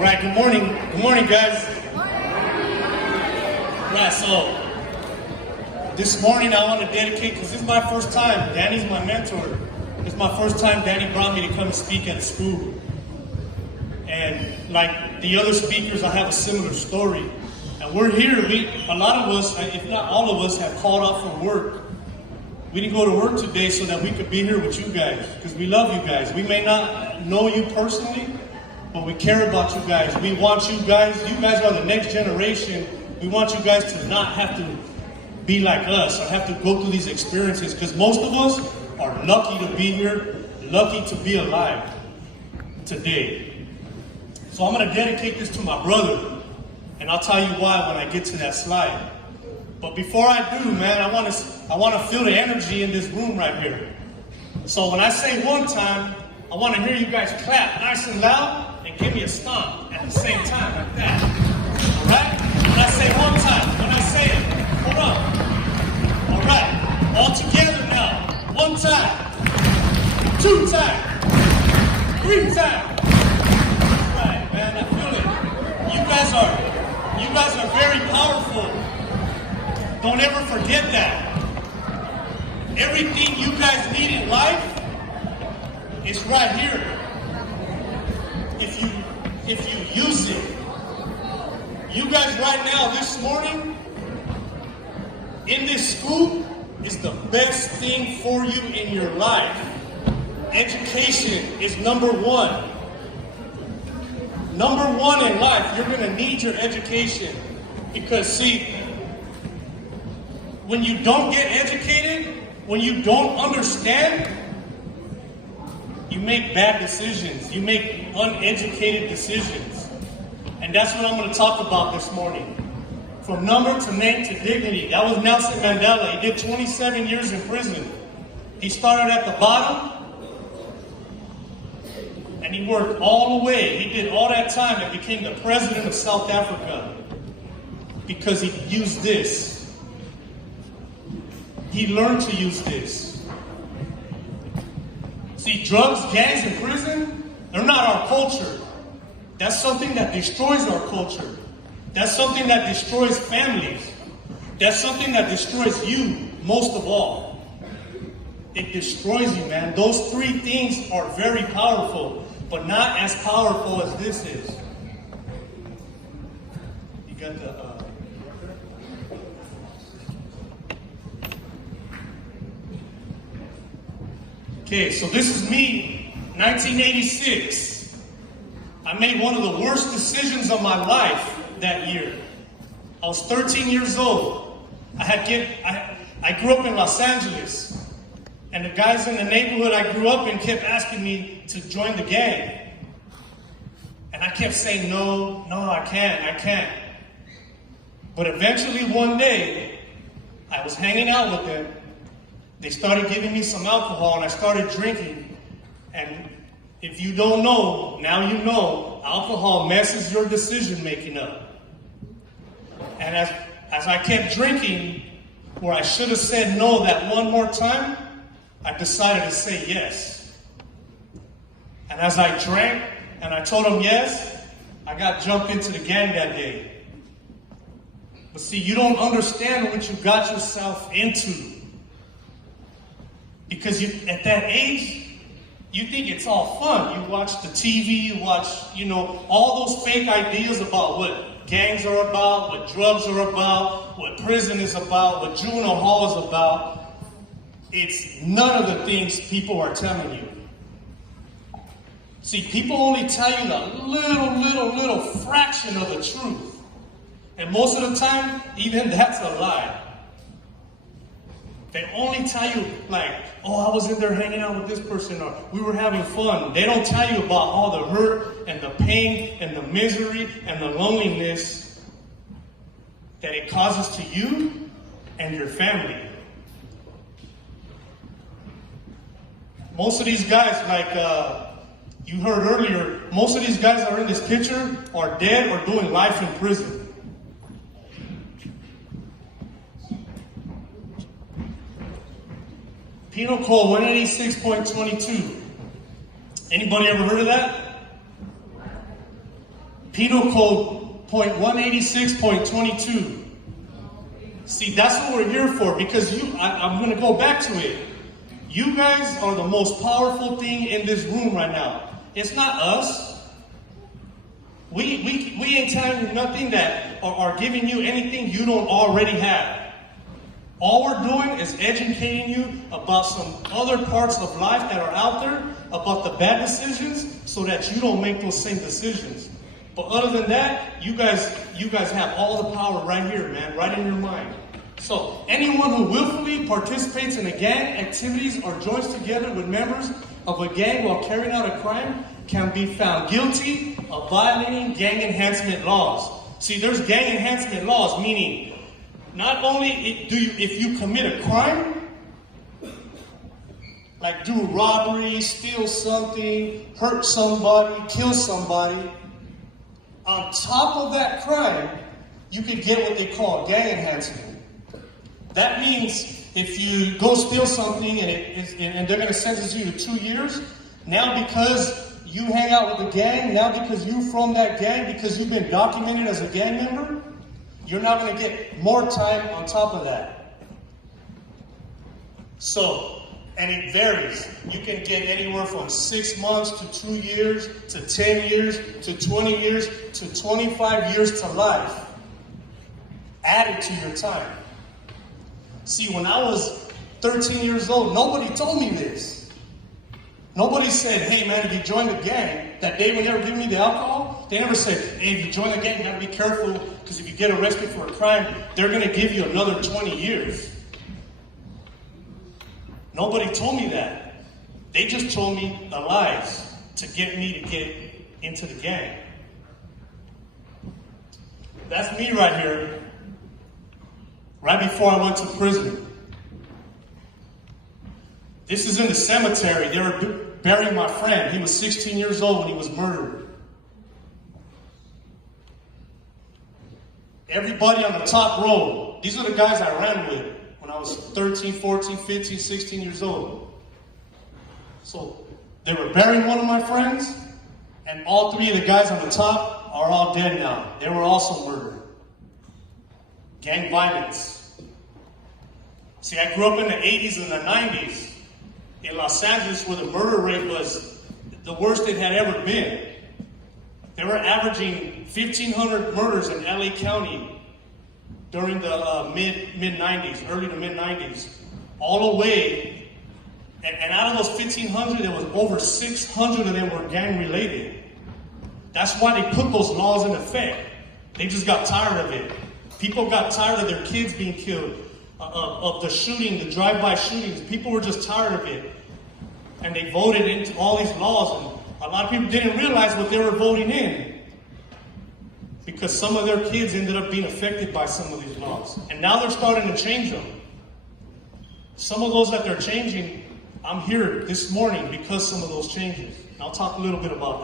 Right, good morning. Good morning, guys. Right, so this morning I want to dedicate, because this is my first time. Danny's my mentor. This is my first time Danny brought me to come and speak at a school. And like the other speakers, I have a similar story. And we're here, a lot of us, if not all of us, have called off from work. We didn't go to work today so that we could be here with you guys, because we love you guys. We may not know you personally, but we care about you guys. We want you guys are the next generation. We want you guys to not have to be like us or have to go through these experiences, because most of us are lucky to be here, lucky to be alive today. So I'm going to dedicate this to my brother, and I'll tell you why when I get to that slide. But before I do, man, I want to feel the energy in this room right here. So when I say one time, I want to hear you guys clap nice and loud and give me a stomp at the same time, like that. All right? When I say one time, when I say it, hold on. All right, all together now. One time, two times, three times. That's right, man. I feel it. You guys are very powerful. Don't ever forget that. Everything you guys need in life is right here. If you use it. You guys right now, this morning, in this school, is the best thing for you in your life. Education is number one. Number one in life, you're going to need your education. Because see, when you don't get educated, when you don't understand, you make bad decisions. You make uneducated decisions. And that's what I'm going to talk about this morning. From number to name to dignity. That was Nelson Mandela. He did 27 years in prison. He started at the bottom, and he worked all the way. He did all that time and became the president of South Africa because he used this. He learned to use this. See, drugs, gangs, and prison, they're not our culture. That's something that destroys our culture. That's something that destroys families. That's something that destroys you most of all. It destroys you, man. Those three things are very powerful, but not as powerful as this is. You got the... Okay, so this is me, 1986. I made one of the worst decisions of my life that year. I was 13 years old. I grew up in Los Angeles, and the guys in the neighborhood I grew up in kept asking me to join the gang. And I kept saying, no, I can't. But eventually one day, I was hanging out with them. They started giving me some alcohol, and I started drinking. And if you don't know, now you know, alcohol messes your decision making up. And as I kept drinking, where I should have said no that one more time, I decided to say yes. And as I drank and I told them yes, I got jumped into the gang that day. But see, you don't understand what you got yourself into. Because at that age, you think it's all fun. You watch the TV, you watch, all those fake ideas about what gangs are about, what drugs are about, what prison is about, what juvenile hall is about. It's none of the things people are telling you. See, people only tell you the little fraction of the truth. And most of the time, even that's a lie. They only tell you, like, oh, I was in there hanging out with this person, or we were having fun. They don't tell you about all the hurt and the pain and the misery and the loneliness that it causes to you and your family. Most of these guys, like you heard earlier, most of these guys that are in this picture are dead or doing life in prison. Penal Code 186.22. Anybody ever heard of that? Penal Code .186.22. See, that's what we're here for, because I'm going to go back to it. You guys are the most powerful thing in this room right now. It's not us. We ain't telling you nothing that are giving you anything you don't already have. All we're doing is educating you about some other parts of life that are out there, about the bad decisions, so that you don't make those same decisions. But other than that, you guys have all the power right here, man, right in your mind. So anyone who willfully participates in a gang activities or joins together with members of a gang while carrying out a crime can be found guilty of violating gang enhancement laws. See, there's gang enhancement laws, meaning not only if you commit a crime, like do a robbery, steal something, hurt somebody, kill somebody, on top of that crime, you could get what they call gang enhancement. That means if you go steal something and they're going to sentence you to 2 years, now because you hang out with the gang, now because you're from that gang, because you've been documented as a gang member, you're now going to get more time on top of that. So, and it varies. You can get anywhere from 6 months to 2 years, to 10 years, to 20 years, to 25 years to life added to your time. See, when I was 13 years old, nobody told me this. Nobody said, hey man, if you join the gang, that day when they were giving me the alcohol, they never said, hey, if you join the gang, you gotta be careful, because if you get arrested for a crime, they're gonna give you another 20 years. Nobody told me that. They just told me the lies to get me to get into the gang. That's me right here, right before I went to prison. This is in the cemetery. They were burying my friend. He was 16 years old when he was murdered. Everybody on the top row, these are the guys I ran with when I was 13, 14, 15, 16 years old. So they were burying one of my friends, and all three of the guys on the top are all dead now. They were also murdered. Gang violence. See, I grew up in the 80s and the 90s. In Los Angeles, where the murder rate was the worst it had ever been. They were averaging 1,500 murders in LA County during the mid-90s, early to mid-90s, all the way. And out of those 1,500, there was over 600 of them were gang-related. That's why they put those laws in effect. They just got tired of it. People got tired of their kids being killed. Of the shooting, the drive-by shootings. People were just tired of it. And they voted into all these laws. And a lot of people didn't realize what they were voting in, because some of their kids ended up being affected by some of these laws. And now they're starting to change them. Some of those that they're changing, I'm here this morning because some of those changes. And I'll talk a little bit about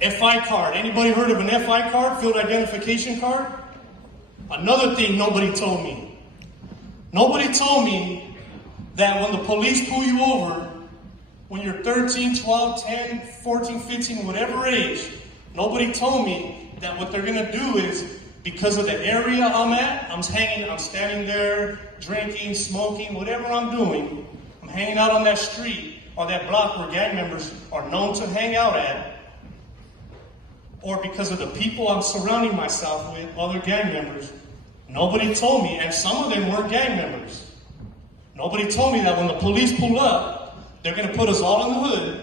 that. FI card. Anybody heard of an FI card? Field identification card? Another thing nobody told me. Nobody told me that when the police pull you over, when you're 13, 12, 10, 14, 15, whatever age, nobody told me that what they're gonna do is, because of the area I'm at, I'm standing there, drinking, smoking, whatever I'm doing, I'm hanging out on that street or that block where gang members are known to hang out at, or because of the people I'm surrounding myself with, other gang members. Nobody told me, and some of them weren't gang members. Nobody told me that when the police pull up, they're going to put us all in the hood,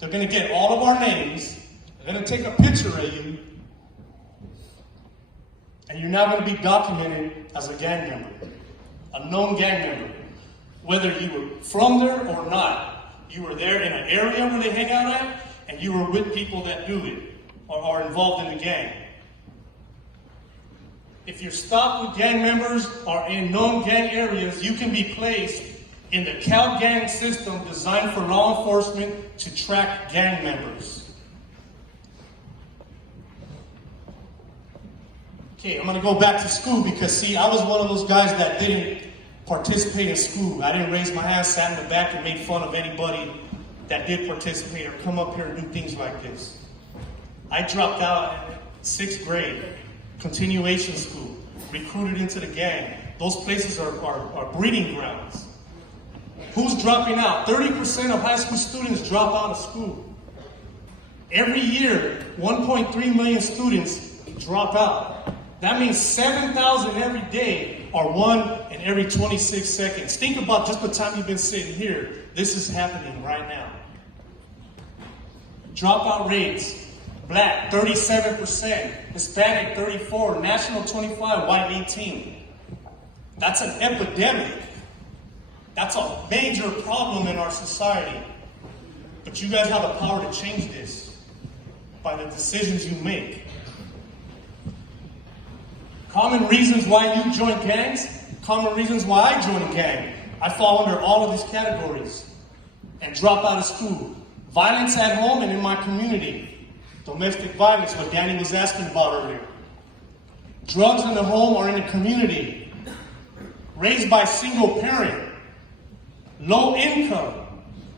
they're going to get all of our names, they're going to take a picture of you, and you're now going to be documented as a gang member, a known gang member. Whether you were from there or not, you were there in an area where they hang out at, and you were with people that do it, or are involved in the gang. If you're stopped with gang members or in known gang areas, you can be placed in the Cal Gang system designed for law enforcement to track gang members. Okay, I'm going to go back to school because, see, I was one of those guys that didn't participate in school. I didn't raise my hand, sat in the back, and made fun of anybody that did participate or come up here and do things like this. I dropped out in 6th grade, continuation school, recruited into the gang. Those places are breeding grounds. Who's dropping out? 30% of high school students drop out of school. Every year, 1.3 million students drop out. That means 7,000 every day, or 1 in every 26 seconds. Think about just the time you've been sitting here. This is happening right now. Dropout rates: Black 37%, Hispanic 34%, National 25%, White 18%. That's an epidemic. That's a major problem in our society. But you guys have the power to change this by the decisions you make. Common reasons why you join gangs, common reasons why I joined a gang. I fall under all of these categories and drop out of school. Violence at home and in my community. Domestic violence, what Danny was asking about earlier. Drugs in the home or in the community. Raised by single parent. Low income.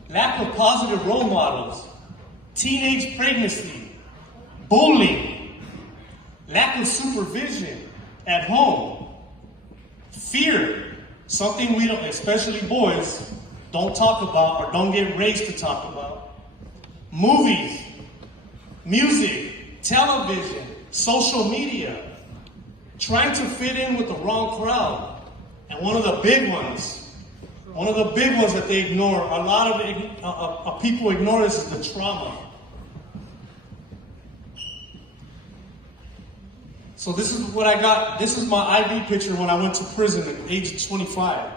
Lack of positive role models. Teenage pregnancy. Bullying. Lack of supervision at home. Fear. Something we don't, especially boys, don't talk about or don't get raised to talk about. Movies, music, television, social media, trying to fit in with the wrong crowd. And one of the big ones that they ignore, a lot of people ignore this, is the trauma. So this is what I got. This is my ID picture when I went to prison at the age of 25.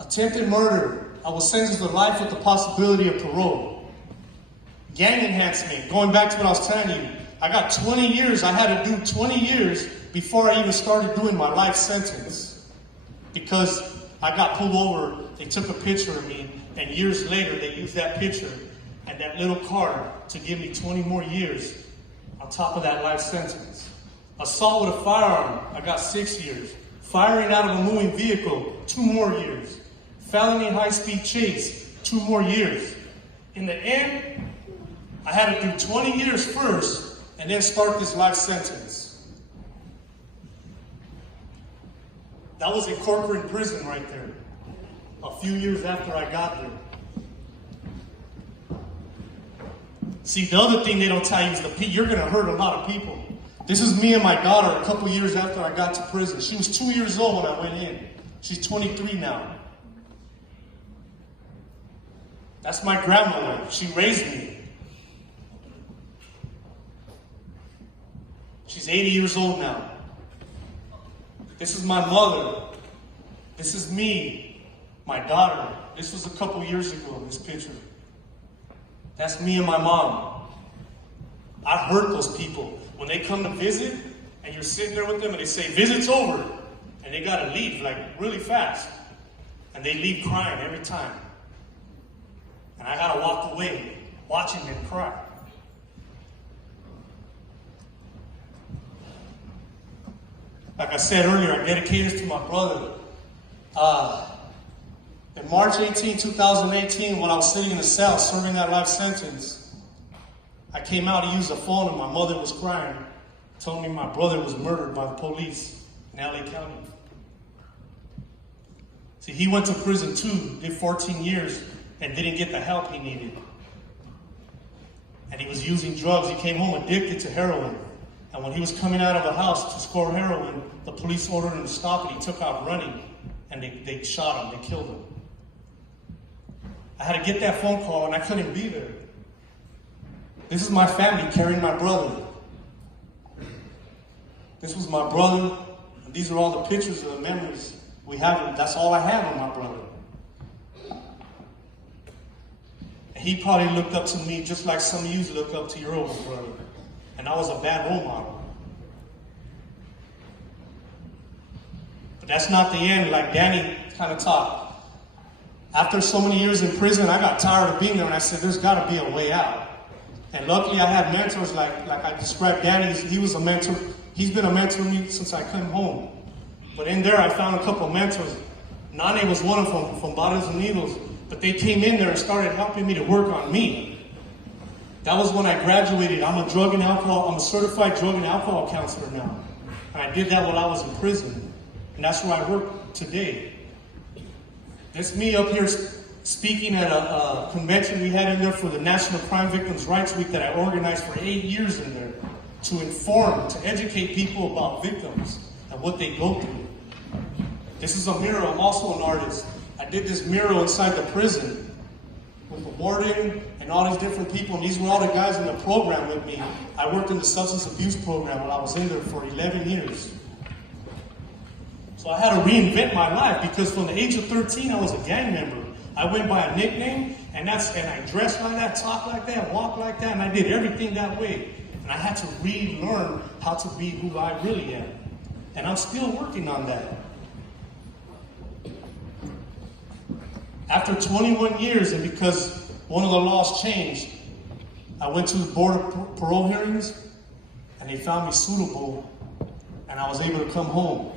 Attempted murder. I was sentenced to life with the possibility of parole. Gang enhancement. Going back to what I was telling you, I got 20 years. I had to do 20 years before I even started doing my life sentence. Because I got pulled over, they took a picture of me, and years later they used that picture and that little card to give me 20 more years on top of that life sentence. Assault with a firearm, I got 6 years. Firing out of a moving vehicle, 2 more years. Felony high-speed chase, 2 more years. In the end, I had to do 20 years first and then start this life sentence. That was in Corcoran prison right there, a few years after I got there. See, the other thing they don't tell you is you're going to hurt a lot of people. This is me and my daughter a couple years after I got to prison. She was 2 years old when I went in. She's 23 now. That's my grandmother. She raised me. She's 80 years old now. This is my mother. This is me, my daughter. This was a couple years ago, this picture. That's me and my mom. I hurt those people. When they come to visit, and you're sitting there with them, and they say, visit's over, and they gotta leave, like, really fast. And they leave crying every time. And I gotta walk away, watching them cry. Like I said earlier, I dedicated this to my brother. In March 18, 2018, when I was sitting in the cell serving that life sentence, I came out to use the phone and my mother was crying, told me my brother was murdered by the police in LA County. See, he went to prison too, did 14 years, and didn't get the help he needed. And he was using drugs. He came home addicted to heroin. And when he was coming out of the house to score heroin, the police ordered him to stop, and he took out running. And they shot him, they killed him. I had to get that phone call, and I couldn't be there. This is my family carrying my brother. This was my brother, and these are all the pictures of the memories we have. That's all I have of my brother. He probably looked up to me just like some of you look up to your older brother. And I was a bad role model. But that's not the end, like Danny kind of talked. After so many years in prison, I got tired of being there, and I said, there's got to be a way out. And luckily, I had mentors like I described Danny. He was a mentor. He's been a mentor to me since I came home. But in there, I found a couple of mentors. Nane was one of them from Barrios Unidos. But they came in there and started helping me to work on me. That was when I graduated. I'm a certified drug and alcohol counselor now. And I did that while I was in prison. And that's where I work today. That's me up here speaking at a convention we had in there for the National Crime Victims' Rights Week that I organized for 8 years in there to inform, to educate people about victims and what they go through. This is a mural. I'm also an artist. I did this mural inside the prison with the warden and all these different people, and these were all the guys in the program with me. I worked in the substance abuse program when I was in there for 11 years. So I had to reinvent my life because from the age of 13, I was a gang member. I went by a nickname, and I dressed like that, talked like that, walked like that, and I did everything that way. And I had to relearn how to be who I really am. And I'm still working on that. After 21 years, and because one of the laws changed, I went to the board of parole hearings, and they found me suitable, and I was able to come home.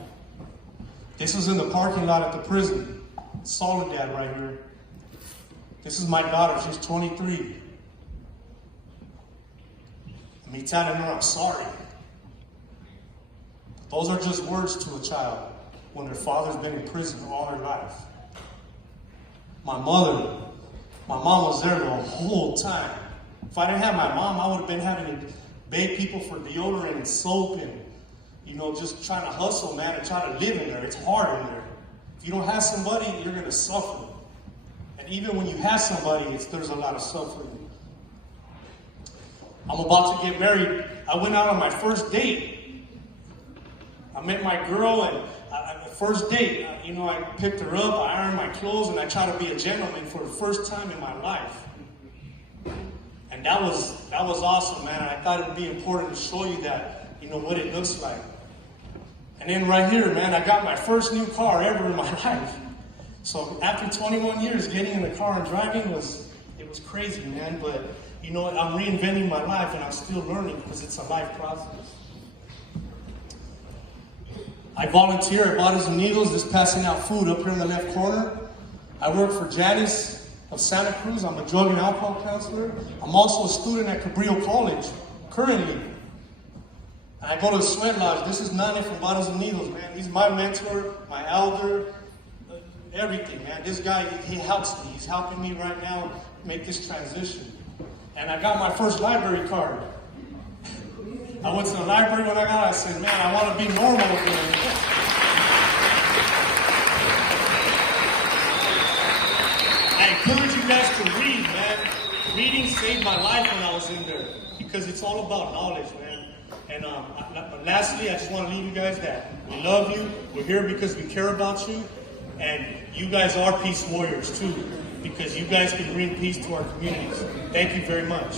This was in the parking lot at the prison. Soledad right here. This is my daughter. She's 23. Me telling her I'm sorry. Those are just words to a child when their father's been in prison all their life. My mom was there the whole time. If I didn't have my mom, I would have been having to beg people for deodorant and soap and, just trying to hustle, man, and try to live in there. It's hard in there. If you don't have somebody, you're going to suffer. And even when you have somebody, there's a lot of suffering. I'm about to get married. I went out on my first date. I met my girl, and first date, I picked her up, I ironed my clothes, and I tried to be a gentleman for the first time in my life. And that was awesome, man. And I thought it would be important to show you that, what it looks like. And then right here, man, I got my first new car ever in my life. So after 21 years, getting in the car and driving it was crazy, man. But you know what? I'm reinventing my life, and I'm still learning because it's a life process. I volunteer at Barrios Unidos, just passing out food up here in the left corner. I work for Janice of Santa Cruz. I'm a drug and alcohol counselor. I'm also a student at Cabrillo College, currently. And I go to the sweat lodge. This is Nani from Barrios Unidos, man. He's my mentor, my elder, everything, man. This guy, he helps me. He's helping me right now make this transition. And I got my first library card. I went to the library when I got it. I said, man, I want to be normal again. I encourage you guys to read, man. Reading saved my life when I was in there because it's all about knowledge, man. And lastly, I just want to leave you guys that we love you. We're here because we care about you. And you guys are peace warriors, too, because you guys can bring peace to our communities. Thank you very much.